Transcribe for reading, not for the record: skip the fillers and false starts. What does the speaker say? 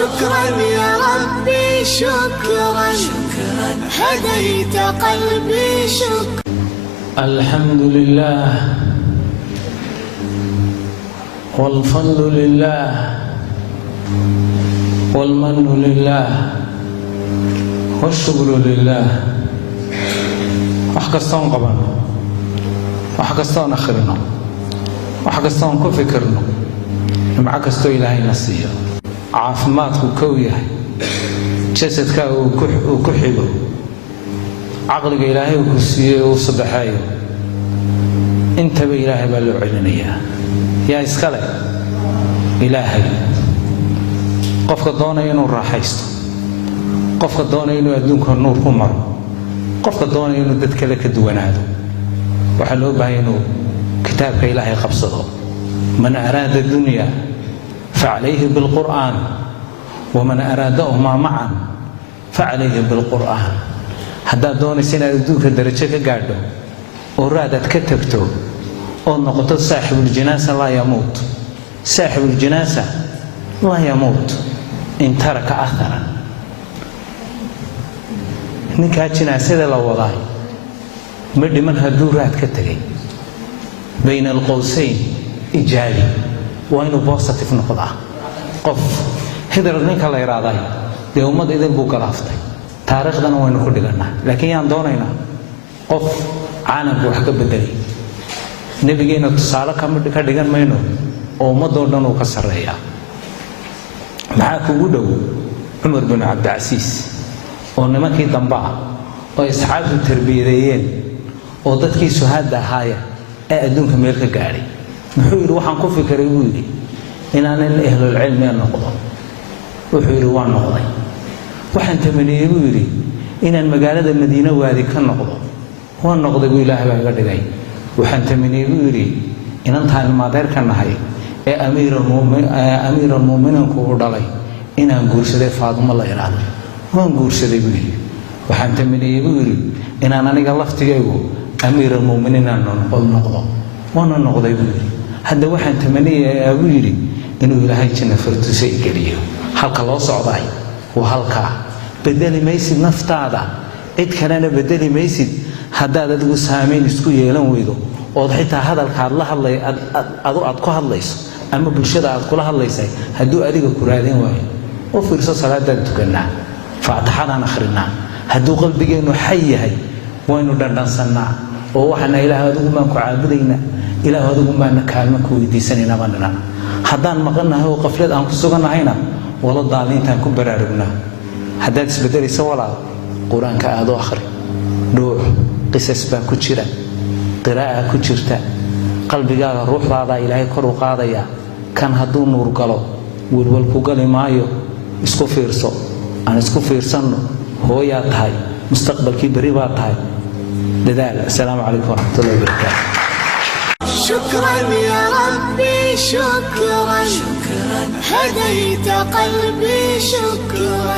شكرا يا ربي شكرا هديت قلبي شكرا. الحمد لله والفضل لله والمن لله والشكر لله. wax kastoon qabano, wax kastoon akhrino, wax kastoon ku fikirno, nimco kastoo ilaahayna siiyo, caafimaadku kow yahay, jasadka uu ku xigo, caqliga ilaahay uu ku siiyey uu saddexayo, intaba ilaahay baa loo celinayaa. yaa iskale ilaahay. qofka doonaya inuu raaxaysto, qofka doonaya inuu adduunka nuur ku maro, qofka doonaya inuu dad kale ka duwanaado, waxaa loo baahay inuu kitaabka ilaahay qabsado. man araada dunya facalayhi bilqur'aan waman araadahumaa macan facalayhi bilqur'aan. haddaad doonaysa inaad adduunka darajo ka gaadho oo raadaad ka tagto ood noqoto saaxibuljinaasa laa yamuut. saaxibuljinaasa laa yamuut in taraka aharan. ninkaa jinaasada la wadaa ma dhiman hadduu raad ka tegay. bayna alqowsayn ijaabi waa inuu positive noqdaa. qof hidar ninka la yidhaahday dee ummad idin buu galaaftay, taariikhdana waynu ku dhigannaa. laakiin yaan doonaynaa qof caalamka wax ka bedelay. nebigeenna tusaale ka dhigan mayno oo ummadoo dhan uu ka sarreeyaa. maxaa kugu dhow cumar bin cabdicasiis oo nimankii dambe ah oo asxaabtu tarbiyadeeyeen oo dadkii suhaadda ahaaya ee adduunka meel ka gaadhay. muxuu yidhi waxaan ku fikiray buu yidhi inaanan ahlulcilmiga noqdo. wuxuu yidhi waan noqday. waxaan tamaniyey buu yidhi inaan magaalada madiine waadi ka noqdo. waan noqday buu ilaahay baa iga dhigay. waxaan tamaniyey buu yidhi inantaan ilmaadeerka nahay ee amiiralmu'miniinku uu dhalay inaan guursaday faadumo la yidhaahdo. waan guursaday buu yidhi. waxaan tamaniyey buu yidhi inaan aniga laftigaygu amiiralmu'miniin aan noqdo. waana noqday buu yidhi. hadda waxaan tamaniyayaa buu yidhi inuu ilaahay janna farduusa i geliyo. halka loo socday waa halkaa. bedeli maysid naftaada, cid kalena bedeli maysid haddaad adigu saamayn isku yeelan weydo ood xitaa hadalkaad aad ku hadlayso ama bulshada aad kula hadlaysay hadduu adiga ku raadin waayo. u fiirso salaadaan tukannaa, faatixadaan akhrinaa. hadduu qalbigeennu xay yahay waynu dhandhansannaa oo waxaana ilaah adigu baan ku caabudaynaa, ilaah adigu baana kaalmo ku weydiisanaynaa baan nidhana. haddaan maqannahay oo qaflad aan ku sugannahayna walo daaliintaan ku baraarugnaa. haddaad isbeddelayso walaal qur-aanka aadoo akhri, dhuux, qisas baa ku jira, qiraa'a ku jirta, qalbigaaga ruuxdaadaa ilaahay kor u qaadayaa. kan hadduu nuur galo welwal ku gali maayo. isku fiirso, aan isku fiirsanno. hooyaa tahay, mustaqbalkii beri baa tahay. dadaal. assalaamu calaykum waraxmatullahi wabarakaatu. شكرا يا ربي شكرا هديت قلبي شكرا